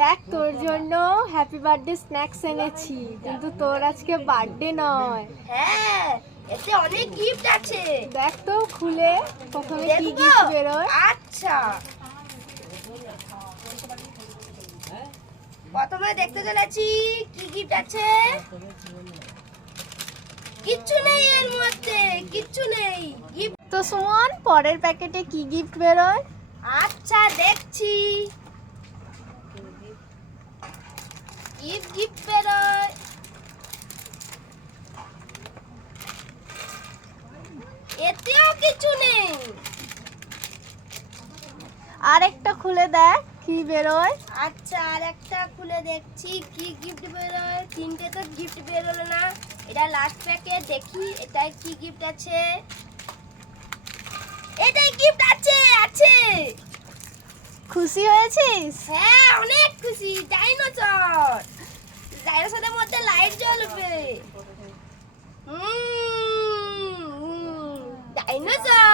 দেখ তোর জন্য হ্যাপি বার্থডে স্ন্যাক্স এনেছি কিন্তু তোর আজকে বার্থডে নয়। হ্যাঁ এতে অনেক গিফট আছে। দেখ তো খুলে প্রথমে কি গিফট বেরোয়? আচ্ছা। প্রথমে দেখতে চলেছি কি গিফট আছে? কিচ্ছু নেই এর মধ্যে কিচ্ছু নেই। গিফট তো সুমন পরের প্যাকেটে কি গিফট বেরোয়? আচ্ছা দেখছি। গিফট গিফট বেরোয় এতেও কিছু নেই। আর একটা খুলে দেখ কি বেরোয়। আচ্ছা আর একটা খুলে দেখছি কি গিফট বেরোয়। তিনটে তো গিফট বেরোলো না। এটা লাস্ট প্যাকেট দেখি এটাই কি গিফট আছে? এটাই গিফট আছে আছে। খুশি হয়েছিস? হ্যাঁ অনেক খুশি মধ্যে লাইট জ্বলবে ডাইনোসর